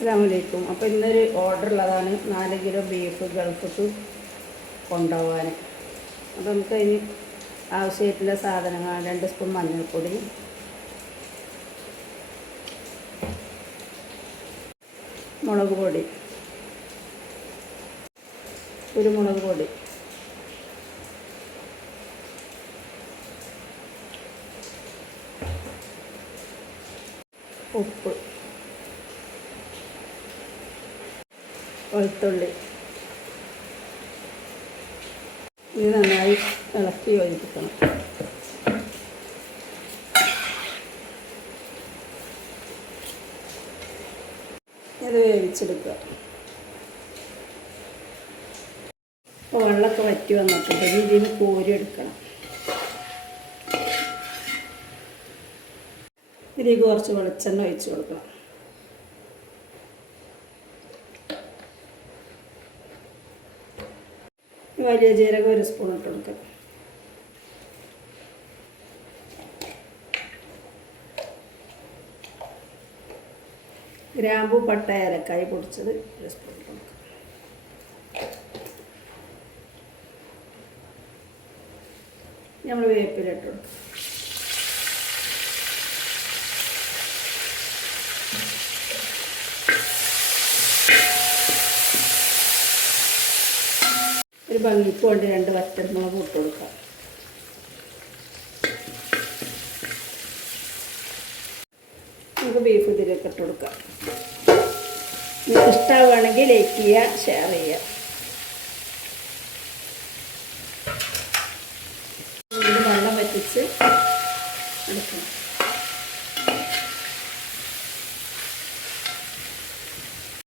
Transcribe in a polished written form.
അസ്സലാമു അലൈക്കും. അപ്പോൾ ഇന്നൊരു ഓർഡർ ഉള്ളതാണ് 4 കിലോ ബീഫ് ഗൾഫിക്ക് കൊണ്ടുപോകാൻ. അപ്പോൾ നമുക്ക് അതിന് ആവശ്യമായിട്ടുള്ള സാധനങ്ങൾ 2 സ്പൂൺ മഞ്ഞൾപ്പൊടി, മുളക് പൊടി, കുരുമുളക് പൊടി, ഉപ്പ്, വെളുത്തുള്ളി. ഇത് നന്നായി ഇളക്കി യോജിപ്പിക്കണം. ഇത് വേവിച്ചെടുക്കുക. അപ്പോൾ വെള്ളമൊക്കെ വറ്റി വന്നിട്ടുണ്ട്. ഇതിൽ കോരി എടുക്കണം. ഇതിലേക്ക് കുറച്ച് വെളിച്ചെണ്ണ ഒഴിച്ച് കൊടുക്കണം. വലിയ ജീരകം 1 സ്പൂൺ ഇട്ട് കൊടുക്കുക. ഗ്രാമ്പൂ, പട്ട, ഏലക്കായ പൊടിച്ചത് 1 സ്പൂൺ ഇട്ട് കൊടുക്കുക. നമ്മൾ വേപ്പില ഇട്ട് കൊടുക്കുക. ഒരു ഭംഗിക്ക് കൊണ്ട് 2 വറ്റൽമുളക് ഇട്ട് കൊടുക്കാം. നമുക്ക് ബീഫ് ഇതിലേക്ക് ഇട്ട് കൊടുക്കാം. നിങ്ങൾക്ക് ഇഷ്ടമാവുകയാണെങ്കിൽ ലൈക്ക് ചെയ്യുക, ഷെയർ ചെയ്യുക. വെള്ളം വറ്റിച്ച് എടുക്കണം.